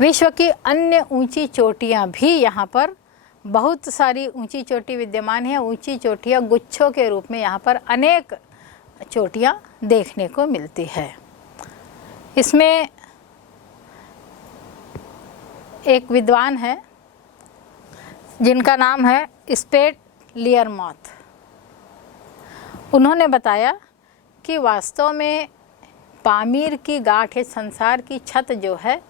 विश्व की अन्य ऊंची चोटियां भी यहाँ पर बहुत सारी ऊंची चोटी विद्यमान है। ऊंची चोटियां गुच्छों के रूप में यहाँ पर अनेक चोटियां देखने को मिलती है। इसमें एक विद्वान है जिनका नाम है स्पेट लियरमॉथ। उन्होंने बताया कि वास्तव में पामीर की गांठ, संसार की छत जो है,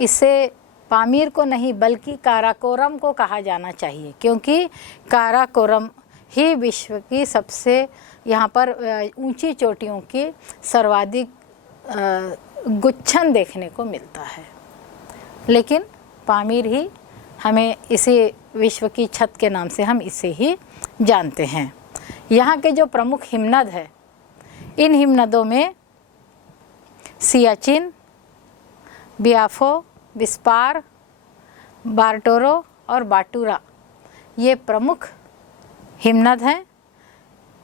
इसे पामीर को नहीं बल्कि काराकोरम को कहा जाना चाहिए, क्योंकि काराकोरम ही विश्व की सबसे यहाँ पर ऊंची चोटियों की सर्वाधिक गुच्छन देखने को मिलता है। लेकिन पामीर ही हमें इसे विश्व की छत के नाम से हम इसे ही जानते हैं। यहाँ के जो प्रमुख हिमनद है, इन हिमनदों में सियाचिन, बियाफो, विस्पार, बार्टोरो और बाटूरा ये प्रमुख हिमनद हैं।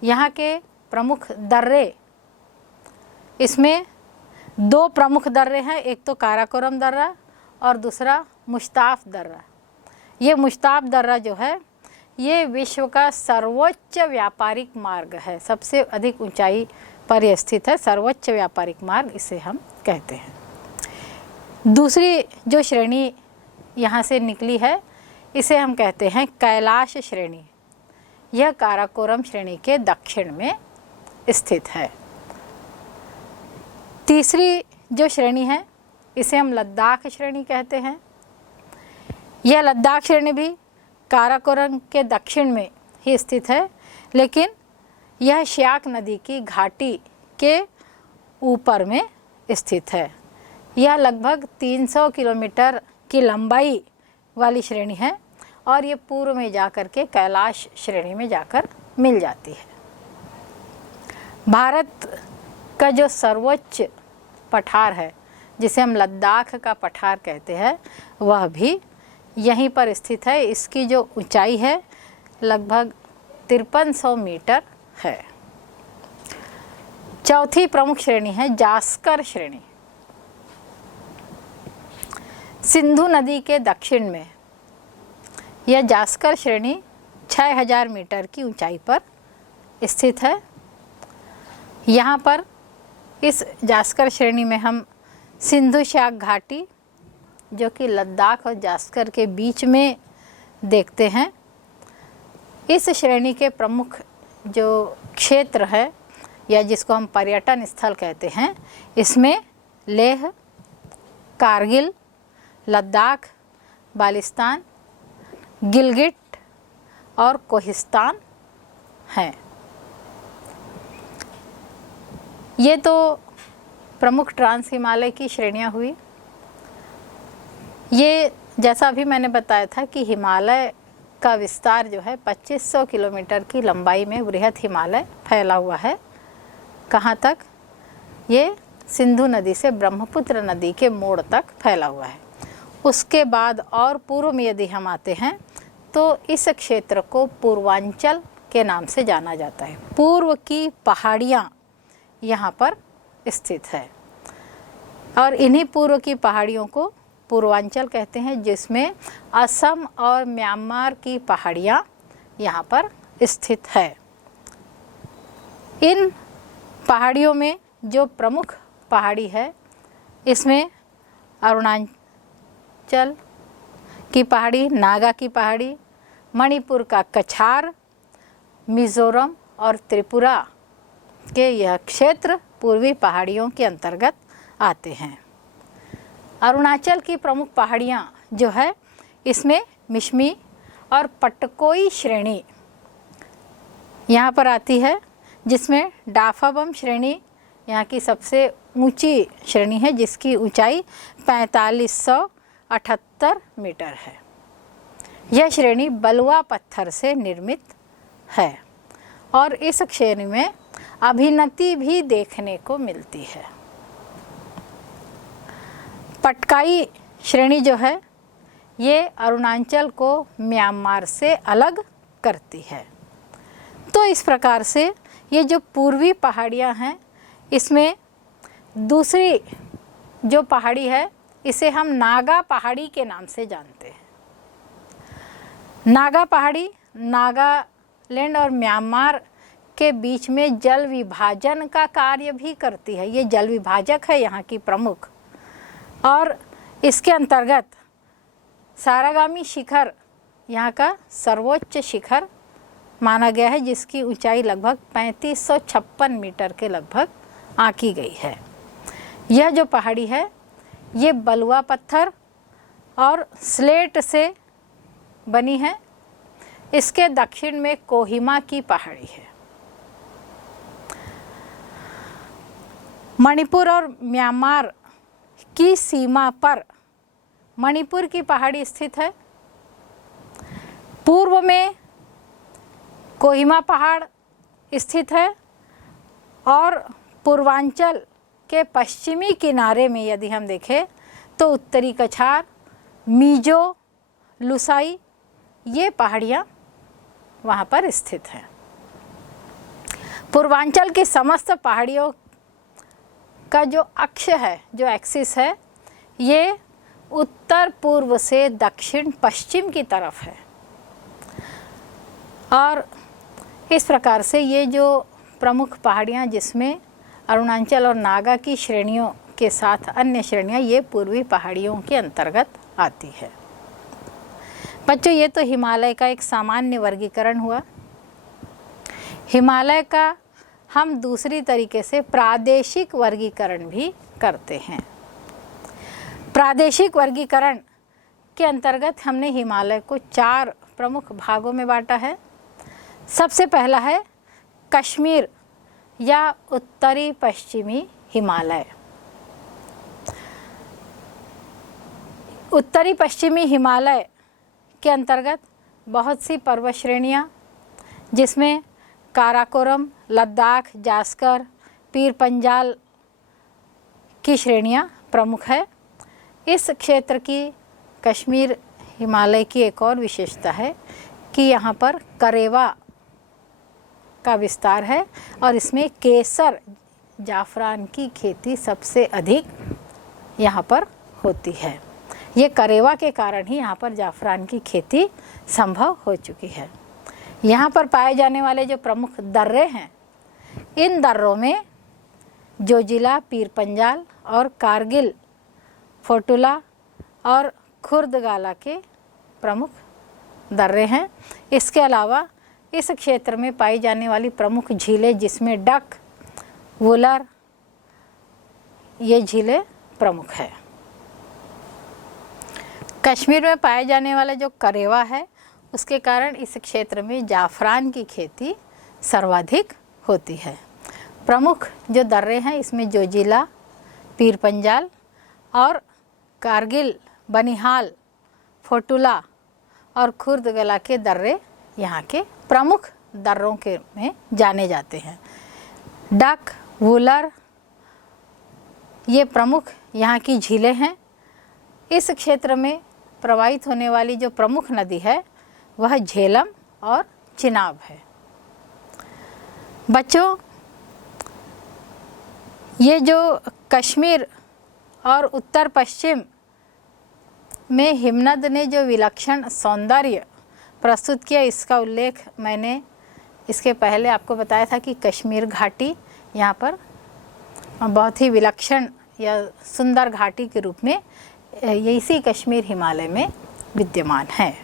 यहाँ के प्रमुख दर्रे, इसमें दो प्रमुख दर्रे हैं, एक तो काराकोरम दर्रा और दूसरा मुश्ताफ दर्रा। ये मुश्ताफ दर्रा जो है ये विश्व का सर्वोच्च व्यापारिक मार्ग है, सबसे अधिक ऊंचाई पर यह स्थित है। सर्वोच्च व्यापारिक मार्ग इसे हम कहते हैं। दूसरी जो श्रेणी यहाँ से निकली है इसे हम कहते हैं कैलाश श्रेणी। यह काराकोरम श्रेणी के दक्षिण में स्थित है। तीसरी जो श्रेणी है इसे हम लद्दाख श्रेणी कहते हैं। यह लद्दाख श्रेणी भी काराकोरम के दक्षिण में ही स्थित है, लेकिन यह श्याक नदी की घाटी के ऊपर में स्थित है। यह लगभग 300 किलोमीटर की लंबाई वाली श्रेणी है और ये पूर्व में जाकर के कैलाश श्रेणी में जाकर मिल जाती है। भारत का जो सर्वोच्च पठार है, जिसे हम लद्दाख का पठार कहते हैं, वह भी यहीं पर स्थित है। इसकी जो ऊंचाई है लगभग 5300 मीटर है। चौथी प्रमुख श्रेणी है जास्कर श्रेणी। सिंधु नदी के दक्षिण में यह जास्कर श्रेणी 6000 मीटर की ऊंचाई पर स्थित है। यहाँ पर इस जास्कर श्रेणी में हम सिंधु श्याक घाटी, जो कि लद्दाख और जास्कर के बीच में देखते हैं। इस श्रेणी के प्रमुख जो क्षेत्र है या जिसको हम पर्यटन स्थल कहते हैं, इसमें लेह, कारगिल, लद्दाख, बालिस्तान, गिलगिट और कोहिस्तान हैं। ये तो प्रमुख ट्रांस हिमालय की श्रेणियाँ हुई। ये जैसा अभी मैंने बताया था कि हिमालय का विस्तार जो है 2500 किलोमीटर की लंबाई में बृहद हिमालय फैला हुआ है। कहाँ तक? ये सिंधु नदी से ब्रह्मपुत्र नदी के मोड़ तक फैला हुआ है। उसके बाद और पूर्व में यदि हम आते हैं तो इस क्षेत्र को पूर्वांचल के नाम से जाना जाता है। पूर्व की पहाड़ियाँ यहाँ पर स्थित है और इन्हीं पूर्व की पहाड़ियों को पूर्वांचल कहते हैं, जिसमें असम और म्यांमार की पहाड़ियाँ यहाँ पर स्थित है। इन पहाड़ियों में जो प्रमुख पहाड़ी है, इसमें अरुणाचल की पहाड़ी, नागा की पहाड़ी, मणिपुर का कछार, मिज़ोरम और त्रिपुरा के यह क्षेत्र पूर्वी पहाड़ियों के अंतर्गत आते हैं। अरुणाचल की प्रमुख पहाड़ियाँ जो है, इसमें मिश्मी और पटकोई श्रेणी यहाँ पर आती है, जिसमें डाफाबम श्रेणी यहाँ की सबसे ऊंची श्रेणी है, जिसकी ऊंचाई 4578 मीटर है। यह श्रेणी बलुआ पत्थर से निर्मित है और इस श्रेणी में अभिनति भी देखने को मिलती है। पटकाई श्रेणी जो है, ये अरुणाचल को म्यांमार से अलग करती है। तो इस प्रकार से ये जो पूर्वी पहाड़ियाँ हैं, इसमें दूसरी जो पहाड़ी है इसे हम नागा पहाड़ी के नाम से जानते हैं। नागा पहाड़ी नागालैंड और म्यांमार के बीच में जल विभाजन का कार्य भी करती है। ये जल विभाजक है यहाँ की प्रमुख, और इसके अंतर्गत सारागामी शिखर यहाँ का सर्वोच्च शिखर माना गया है, जिसकी ऊंचाई लगभग 3556 मीटर के लगभग आंकी गई है। यह जो पहाड़ी है ये बलुआ पत्थर और स्लेट से बनी है। इसके दक्षिण में कोहिमा की पहाड़ी है। मणिपुर और म्यांमार की सीमा पर मणिपुर की पहाड़ी स्थित है। पूर्व में कोहिमा पहाड़ स्थित है और पूर्वांचल के पश्चिमी किनारे में यदि हम देखें तो उत्तरी कछार, मीजो, लुसाई ये पहाड़ियाँ वहाँ पर स्थित हैं। पूर्वांचल की समस्त पहाड़ियों का जो अक्ष है, जो एक्सिस है, ये उत्तर पूर्व से दक्षिण पश्चिम की तरफ है। और इस प्रकार से ये जो प्रमुख पहाड़ियाँ जिसमें अरुणाचल और नागा की श्रेणियों के साथ अन्य श्रेणियाँ ये पूर्वी पहाड़ियों के अंतर्गत आती है। बच्चों, ये तो हिमालय का एक सामान्य वर्गीकरण हुआ। हिमालय का हम दूसरी तरीके से प्रादेशिक वर्गीकरण भी करते हैं। प्रादेशिक वर्गीकरण के अंतर्गत हमने हिमालय को 4 प्रमुख भागों में बांटा है। सबसे पहला है कश्मीर या उत्तरी पश्चिमी हिमालय। उत्तरी पश्चिमी हिमालय के अंतर्गत बहुत सी पर्वत श्रेणियाँ, जिसमें काराकोरम, लद्दाख, जास्कर, पीर पंजाल की श्रेणियाँ प्रमुख है। इस क्षेत्र की कश्मीर हिमालय की एक और विशेषता है कि यहाँ पर करेवा का विस्तार है और इसमें केसर जाफरान की खेती सबसे अधिक यहाँ पर होती है। ये करेवा के कारण ही यहाँ पर जाफरान की खेती संभव हो चुकी है। यहाँ पर पाए जाने वाले जो प्रमुख दर्रे हैं, इन दर्रों में जोजिला, पीर पंजाल और कारगिल, फोटुला और खुर्दगाला के प्रमुख दर्रे हैं। इसके अलावा इस क्षेत्र में पाई जाने वाली प्रमुख झीलें, जिसमें डक, वुलर, ये झीलें प्रमुख है। कश्मीर में पाए जाने वाला जो करेवा है, उसके कारण इस क्षेत्र में जाफरान की खेती सर्वाधिक होती है। प्रमुख जो दर्रे हैं इसमें जोजिला, पीर पंजाल और कारगिल, बनिहाल, फोटुला और खुर्दगला के दर्रे यहाँ के प्रमुख दर्रों के में जाने जाते हैं। डक, वुलर ये प्रमुख यहाँ की झीलें हैं। इस क्षेत्र में प्रवाहित होने वाली जो प्रमुख नदी है वह झेलम और चिनाब है। बच्चों, ये जो कश्मीर और उत्तर पश्चिम में हिमनद ने जो विलक्षण सौंदर्य प्रस्तुत किया, इसका उल्लेख मैंने इसके पहले आपको बताया था कि कश्मीर घाटी यहाँ पर बहुत ही विलक्षण या सुंदर घाटी के रूप में इसी कश्मीर हिमालय में विद्यमान है।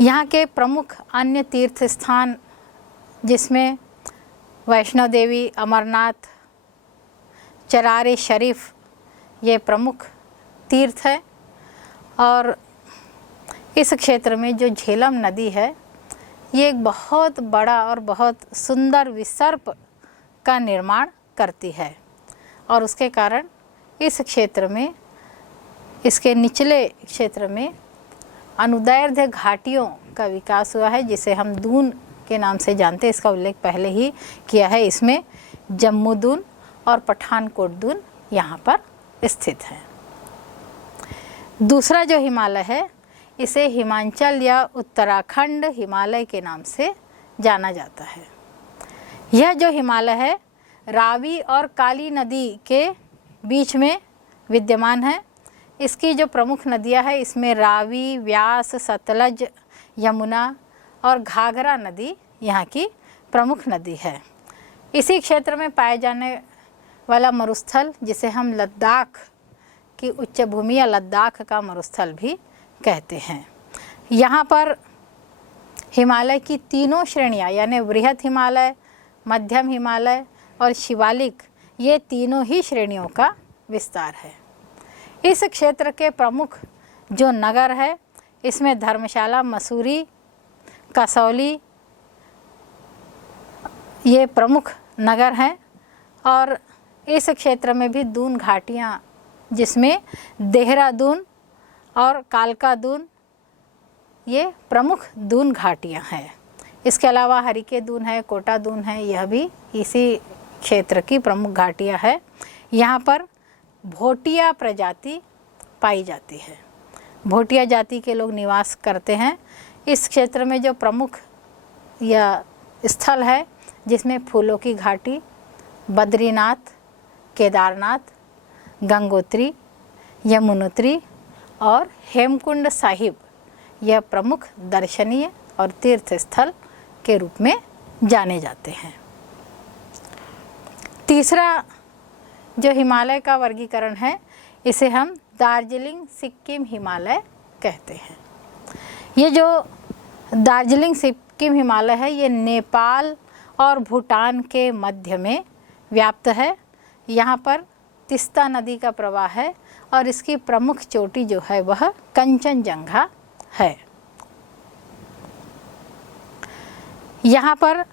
यहाँ के प्रमुख अन्य तीर्थ स्थान, जिसमें वैष्णो देवी, अमरनाथ, चरार शरीफ ये प्रमुख तीर्थ है। और इस क्षेत्र में जो झेलम नदी है, ये एक बहुत बड़ा और बहुत सुंदर विसर्प का निर्माण करती है और उसके कारण इस क्षेत्र में, इसके निचले क्षेत्र में अनुदैर्ध्य घाटियों का विकास हुआ है, जिसे हम दून के नाम से जानते हैं। इसका उल्लेख पहले ही किया है। इसमें जम्मू दून और पठानकोट दून यहाँ पर स्थित है। दूसरा जो हिमालय है, इसे हिमाचल या उत्तराखंड हिमालय के नाम से जाना जाता है। यह जो हिमालय है, रावी और काली नदी के बीच में विद्यमान है। इसकी जो प्रमुख नदियां हैं इसमें रावी, व्यास, सतलज, यमुना और घाघरा नदी यहाँ की प्रमुख नदी है। इसी क्षेत्र में पाए जाने वाला मरुस्थल जिसे हम लद्दाख की उच्च भूमि या लद्दाख का मरुस्थल भी कहते हैं। यहाँ पर हिमालय की तीनों श्रेणियाँ यानी बृहद हिमालय, मध्यम हिमालय और शिवालिक, ये तीनों ही श्रेणियों का विस्तार है। इस क्षेत्र के प्रमुख जो नगर है इसमें धर्मशाला, मसूरी, कसौली ये प्रमुख नगर हैं। और इस क्षेत्र में भी दून घाटियाँ जिसमें देहरादून और कालका दून ये प्रमुख दून घाटियाँ हैं। इसके अलावा हरिके दून है, कोटा दून है, यह भी इसी क्षेत्र की प्रमुख घाटियाँ है। यहाँ पर भोटिया प्रजाति पाई जाती है। भोटिया जाति के लोग निवास करते हैं। इस क्षेत्र में जो प्रमुख या स्थल है जिसमें फूलों की घाटी, बद्रीनाथ, केदारनाथ, गंगोत्री, यमुनोत्री और हेमकुंड साहिब यह प्रमुख दर्शनीय और तीर्थ स्थल के रूप में जाने जाते हैं। तीसरा जो हिमालय का वर्गीकरण है इसे हम दार्जिलिंग सिक्किम हिमालय कहते हैं। ये जो दार्जिलिंग सिक्किम हिमालय है ये नेपाल और भूटान के मध्य में व्याप्त है। यहाँ पर तिस्ता नदी का प्रवाह है और इसकी प्रमुख चोटी जो है वह कंचनजंगा है। यहाँ पर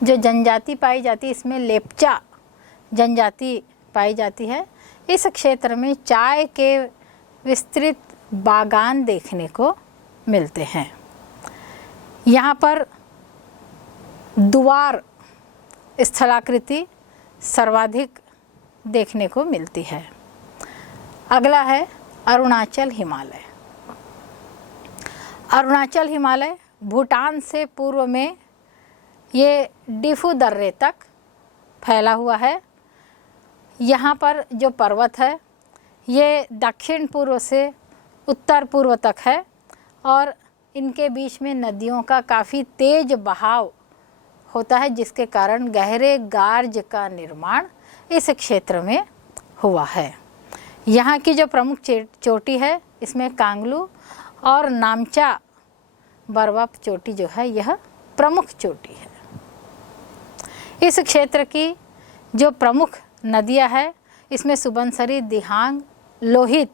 जो जनजाति पाई जाती है इसमें लेप्चा जनजाति पाई जाती है। इस क्षेत्र में चाय के विस्तृत बागान देखने को मिलते हैं। यहाँ पर दुआर स्थलाकृति सर्वाधिक देखने को मिलती है। अगला है अरुणाचल हिमालय। अरुणाचल हिमालय भूटान से पूर्व में ये डिफू दर्रे तक फैला हुआ है। यहाँ पर जो पर्वत है ये दक्षिण पूर्व से उत्तर पूर्व तक है और इनके बीच में नदियों का काफ़ी तेज बहाव होता है जिसके कारण गहरे गार्ज का निर्माण इस क्षेत्र में हुआ है। यहाँ की जो प्रमुख चोटी है इसमें कांगलू और नामचा बरवा चोटी जो है यह प्रमुख चोटी है। इस क्षेत्र की जो प्रमुख नदियाँ है इसमें सुबनसिरी, दिहांग, लोहित,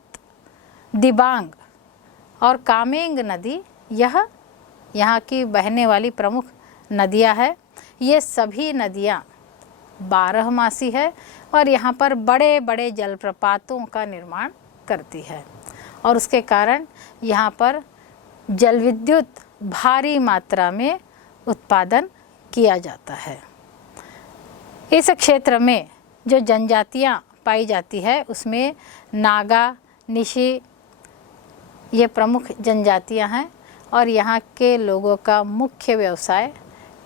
दिबांग और कामेंग नदी यह यहाँ की बहने वाली प्रमुख नदियाँ है। ये सभी नदियाँ 12 मासी है और यहाँ पर बड़े बड़े जलप्रपातों का निर्माण करती है और उसके कारण यहाँ पर जल विद्युत भारी मात्रा में उत्पादन किया जाता है। इस क्षेत्र में जो जनजातियाँ पाई जाती है उसमें नागा, निशी ये प्रमुख जनजातियाँ हैं और यहाँ के लोगों का मुख्य व्यवसाय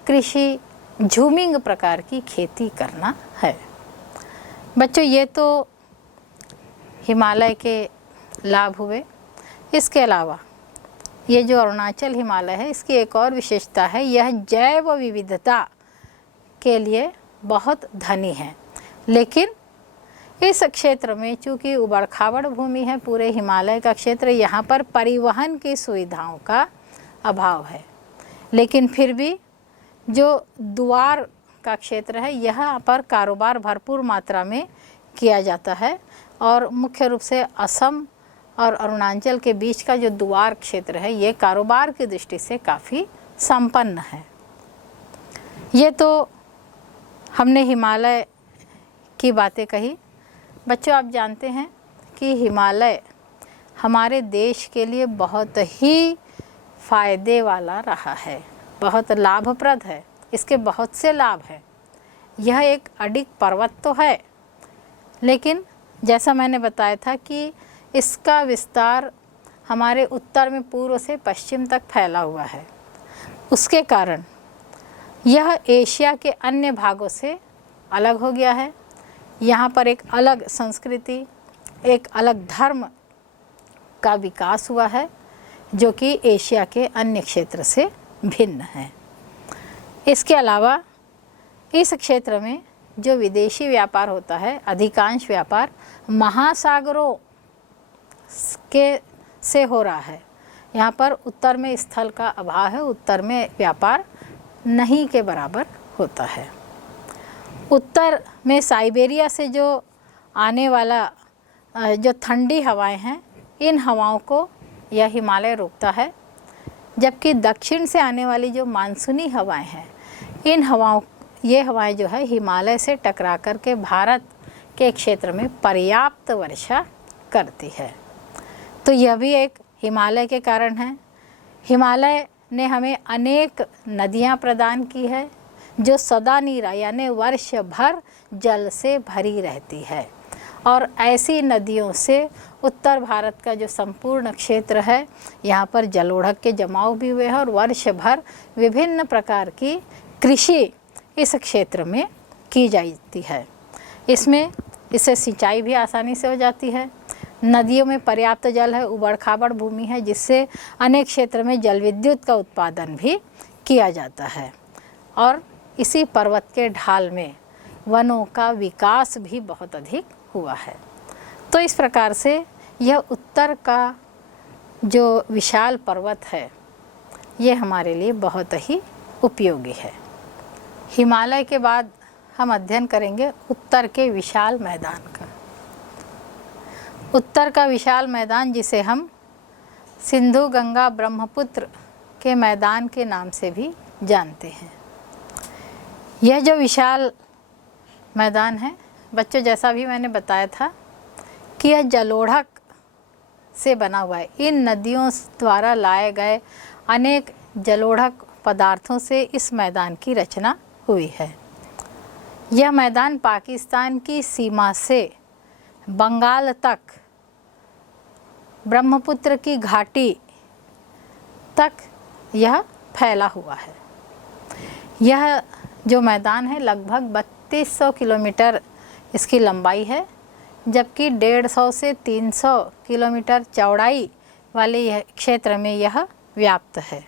कृषि, झूमिंग प्रकार की खेती करना है। बच्चों ये तो हिमालय के लाभ हुए। इसके अलावा ये जो अरुणाचल हिमालय है इसकी एक और विशेषता है, यह जैव विविधता के लिए बहुत धनी है। लेकिन इस क्षेत्र में चूँकि उबड़ खाबड़ भूमि है, पूरे हिमालय का क्षेत्र, यहाँ पर परिवहन की सुविधाओं का अभाव है। लेकिन फिर भी जो दुआर का क्षेत्र है यहाँ पर कारोबार भरपूर मात्रा में किया जाता है और मुख्य रूप से असम और अरुणाचल के बीच का जो दुआर क्षेत्र है ये कारोबार की दृष्टि से काफ़ी संपन्न है। ये तो हमने हिमालय की बातें कही। बच्चों आप जानते हैं कि हिमालय हमारे देश के लिए बहुत ही फ़ायदे वाला रहा है, बहुत लाभप्रद है, इसके बहुत से लाभ हैं। यह एक अडिग पर्वत तो है लेकिन जैसा मैंने बताया था कि इसका विस्तार हमारे उत्तर में पूर्व से पश्चिम तक फैला हुआ है। उसके कारण यह एशिया के अन्य भागों से अलग हो गया है। यहाँ पर एक अलग संस्कृति, एक अलग धर्म का विकास हुआ है जो कि एशिया के अन्य क्षेत्र से भिन्न है। इसके अलावा इस क्षेत्र में जो विदेशी व्यापार होता है, अधिकांश व्यापार महासागरों के से हो रहा है। यहाँ पर उत्तर में स्थल का अभाव है, उत्तर में व्यापार नहीं के बराबर होता है। उत्तर में साइबेरिया से जो आने वाला जो ठंडी हवाएं हैं, इन हवाओं को यह हिमालय रोकता है, जबकि दक्षिण से आने वाली जो मानसूनी हवाएं हैं, ये हवाएं जो है हिमालय से टकरा कर के भारत के क्षेत्र में पर्याप्त वर्षा करती है। तो यह भी एक हिमालय के कारण है। हिमालय ने हमें अनेक नदियां प्रदान की है जो सदा नीरा यानी वर्ष भर जल से भरी रहती है, और ऐसी नदियों से उत्तर भारत का जो संपूर्ण क्षेत्र है, यहाँ पर जलोढ़क के जमाव भी हुए हैं और वर्ष भर विभिन्न प्रकार की कृषि इस क्षेत्र में की जाती है। इससे सिंचाई भी आसानी से हो जाती है। नदियों में पर्याप्त जल है, उबड़ खाबड़ भूमि है, जिससे अनेक क्षेत्र में जल विद्युत का उत्पादन भी किया जाता है, और इसी पर्वत के ढाल में वनों का विकास भी बहुत अधिक हुआ है। तो इस प्रकार से यह उत्तर का जो विशाल पर्वत है, ये हमारे लिए बहुत ही उपयोगी है। हिमालय के बाद हम अध्ययन करेंगे उत्तर के विशाल मैदान का। उत्तर का विशाल मैदान, जिसे हम सिंधु गंगा ब्रह्मपुत्र के मैदान के नाम से भी जानते हैं। यह जो विशाल मैदान है बच्चों, जैसा भी मैंने बताया था कि यह जलोढ़क से बना हुआ है। इन नदियों द्वारा लाए गए अनेक जलोढ़क पदार्थों से इस मैदान की रचना हुई है। यह मैदान पाकिस्तान की सीमा से बंगाल तक, ब्रह्मपुत्र की घाटी तक यह फैला हुआ है। यह जो मैदान है लगभग 3200 किलोमीटर इसकी लंबाई है, जबकि 150 से 300 किलोमीटर चौड़ाई वाले यह क्षेत्र में यह व्याप्त है।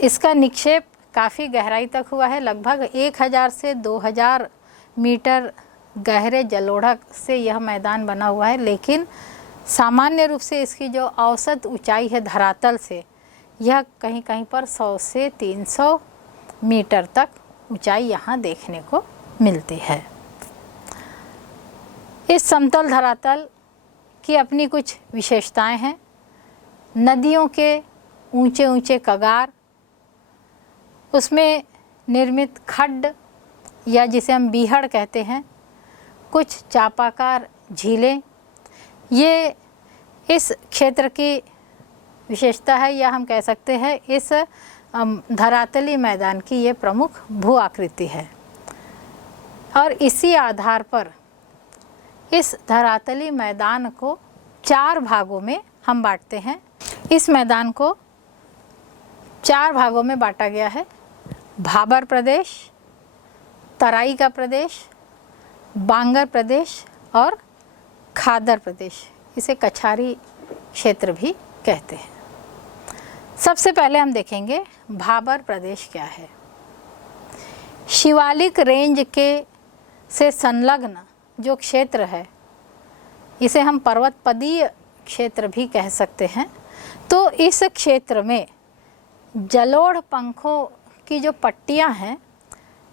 इसका निक्षेप काफ़ी गहराई तक हुआ है। लगभग 1000 से 2000 मीटर गहरे जलोढ़क से यह मैदान बना हुआ है, लेकिन सामान्य रूप से इसकी जो औसत ऊंचाई है धरातल से, यह कहीं कहीं पर 100 से 300 मीटर तक ऊंचाई यहाँ देखने को मिलती है। इस समतल धरातल की अपनी कुछ विशेषताएं हैं। नदियों के ऊंचे ऊंचे कगार, उसमें निर्मित खड्ड या जिसे हम बीहड़ कहते हैं, कुछ चापाकार झीलें, ये इस क्षेत्र की विशेषता है, या हम कह सकते हैं इस धरातली मैदान की ये प्रमुख भू आकृति है। और इसी आधार पर इस धरातली मैदान को 4 भागों में हम बांटते हैं। इस मैदान को 4 भागों में बांटा गया है: भाबर प्रदेश, तराई का प्रदेश, बांगर प्रदेश और खादर प्रदेश। इसे कछारी क्षेत्र भी कहते हैं। सबसे पहले हम देखेंगे भाबर प्रदेश क्या है। शिवालिक रेंज के से संलग्न जो क्षेत्र है, इसे हम पर्वतपदीय क्षेत्र भी कह सकते हैं। तो इस क्षेत्र में जलोढ़ पंखों की जो पट्टियां हैं,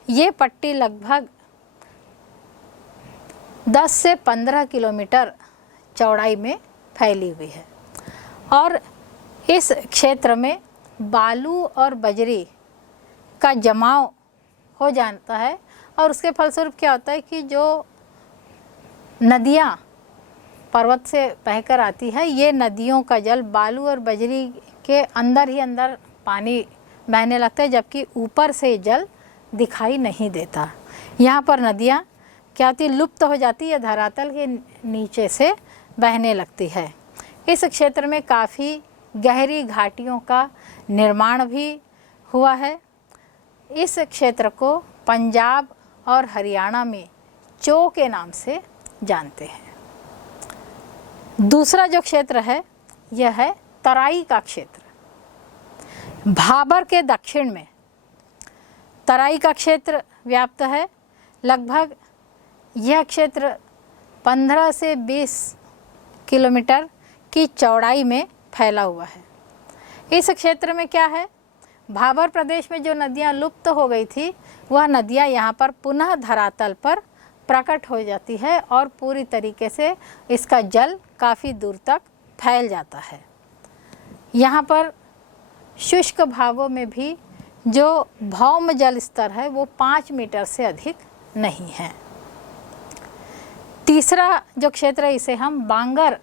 ये पट्टी लगभग 10 से 15 किलोमीटर चौड़ाई में फैली हुई है, और इस क्षेत्र में बालू और बजरी का जमाव हो जाता है, और उसके फलस्वरूप क्या होता है कि जो नदियाँ पर्वत से बहकर आती है, ये नदियों का जल बालू और बजरी के अंदर ही अंदर पानी बहने लगता है, जबकि ऊपर से जल दिखाई नहीं देता। यहाँ पर नदियाँ क्या होती, लुप्त हो जाती है, धरातल के नीचे से बहने लगती है। इस क्षेत्र में काफ़ी गहरी घाटियों का निर्माण भी हुआ है। इस क्षेत्र को पंजाब और हरियाणा में चो के नाम से जानते हैं। दूसरा जो क्षेत्र है यह है तराई का क्षेत्र। भाबर के दक्षिण में तराई का क्षेत्र व्याप्त है। लगभग यह क्षेत्र 15 से 20 किलोमीटर की चौड़ाई में फैला हुआ है। इस क्षेत्र में क्या है, भाबर प्रदेश में जो नदियां लुप्त हो गई थी वह नदियां यहाँ पर पुनः धरातल पर प्रकट हो जाती है और पूरी तरीके से इसका जल काफ़ी दूर तक फैल जाता है। यहाँ पर शुष्क भागों में भी जो भौम जल स्तर है वो 5 मीटर से अधिक नहीं है। तीसरा जो क्षेत्र है इसे हम बांगर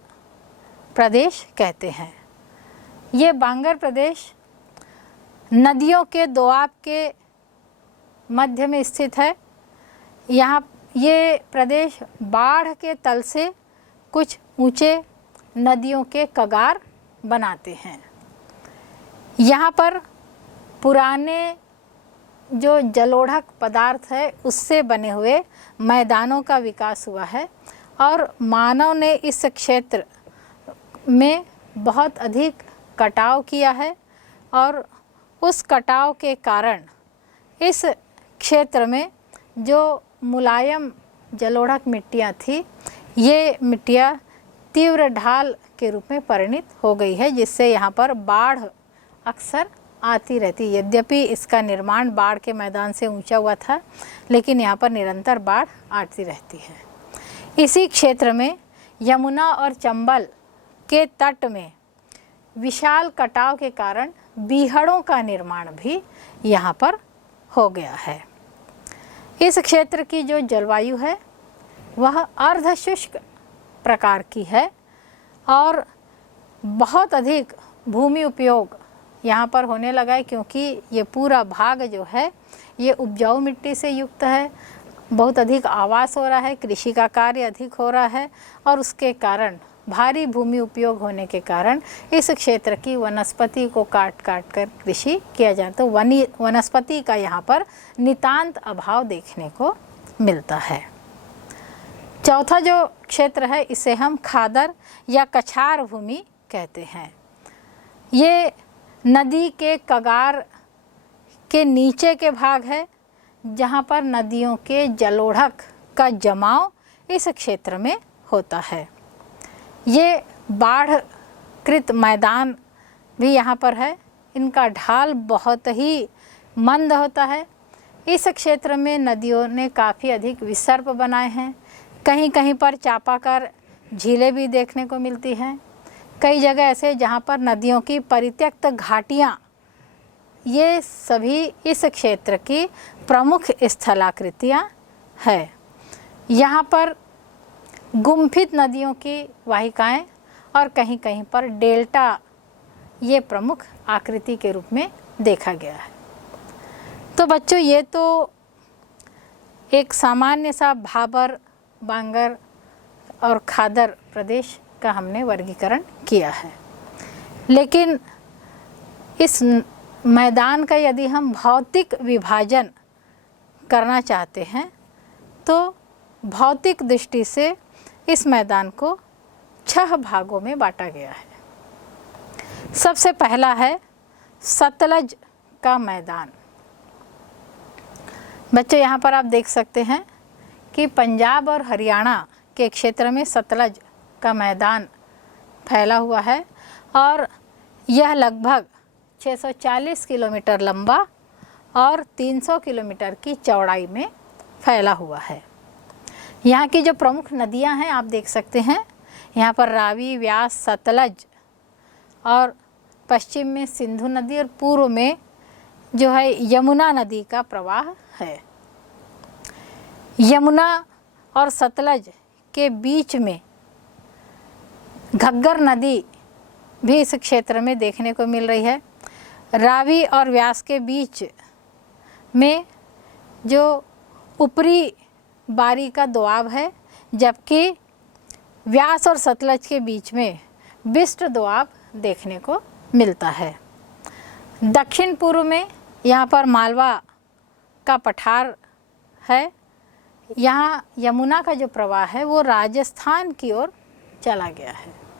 प्रदेश कहते हैं। ये बांगर प्रदेश नदियों के दोआब के मध्य में स्थित है। यहाँ ये प्रदेश बाढ़ के तल से कुछ ऊंचे नदियों के कगार बनाते हैं। यहाँ पर पुराने जो जलोढ़क पदार्थ है उससे बने हुए मैदानों का विकास हुआ है और मानव ने इस क्षेत्र में बहुत अधिक कटाव किया है और उस कटाव के कारण इस क्षेत्र में जो मुलायम जलोढ़क मिट्टियाँ थी ये मिट्टियाँ तीव्र ढाल के रूप में परिणित हो गई है, जिससे यहाँ पर बाढ़ अक्सर आती रहती। यद्यपि इसका निर्माण बाढ़ के मैदान से ऊंचा हुआ था, लेकिन यहाँ पर निरंतर बाढ़ आती रहती है। इसी क्षेत्र में यमुना और चंबल के तट में विशाल कटाव के कारण बीहड़ों का निर्माण भी यहाँ पर हो गया है। इस क्षेत्र की जो जलवायु है वह अर्धशुष्क प्रकार की है और बहुत अधिक भूमि उपयोग यहाँ पर होने लगा है, क्योंकि ये पूरा भाग जो है ये उपजाऊ मिट्टी से युक्त है। बहुत अधिक आवास हो रहा है, कृषि का कार्य अधिक हो रहा है और उसके कारण भारी भूमि उपयोग होने के कारण इस क्षेत्र की वनस्पति को काट काट कर कृषि किया जाता है। तो वनस्पति का यहाँ पर नितांत अभाव देखने को मिलता है। चौथा जो क्षेत्र है इसे हम खादर या कछार भूमि कहते हैं। ये नदी के कगार के नीचे के भाग है जहाँ पर नदियों के जलोढ़क का जमाव इस क्षेत्र में होता है। ये बाढ़कृत मैदान भी यहाँ पर है। इनका ढाल बहुत ही मंद होता है। इस क्षेत्र में नदियों ने काफ़ी अधिक विसर्प बनाए हैं। कहीं कहीं पर चापाकर झीलें भी देखने को मिलती हैं। कई जगह ऐसे जहाँ पर नदियों की परित्यक्त घाटियाँ, ये सभी इस क्षेत्र की प्रमुख स्थलाकृतियाँ हैं। यहाँ पर गुम्फित नदियों की वाहिकाएं और कहीं कहीं पर डेल्टा ये प्रमुख आकृति के रूप में देखा गया है। तो बच्चों ये तो एक सामान्य सा भाबर, बांगर और खादर प्रदेश का हमने वर्गीकरण किया है। लेकिन इस मैदान का यदि हम भौतिक विभाजन करना चाहते हैं तो भौतिक दृष्टि से इस मैदान को 6 भागों में बांटा गया है। सबसे पहला है सतलज का मैदान। बच्चों यहाँ पर आप देख सकते हैं कि पंजाब और हरियाणा के क्षेत्र में सतलज का मैदान फैला हुआ है और यह लगभग 640 किलोमीटर लंबा और 300 किलोमीटर की चौड़ाई में फैला हुआ है। यहाँ की जो प्रमुख नदियाँ हैं आप देख सकते हैं, यहाँ पर रावी, व्यास, सतलज और पश्चिम में सिंधु नदी और पूर्व में जो है यमुना नदी का प्रवाह है। यमुना और सतलज के बीच में घग्गर नदी भी इस क्षेत्र में देखने को मिल रही है। रावी और व्यास के बीच में जो ऊपरी बारी का दोआब है, जबकि व्यास और सतलज के बीच में बिस्ट दोआब देखने को मिलता है। दक्षिण पूर्व में यहाँ पर मालवा का पठार है। यहाँ यमुना का जो प्रवाह है वो राजस्थान की ओर चला गया है।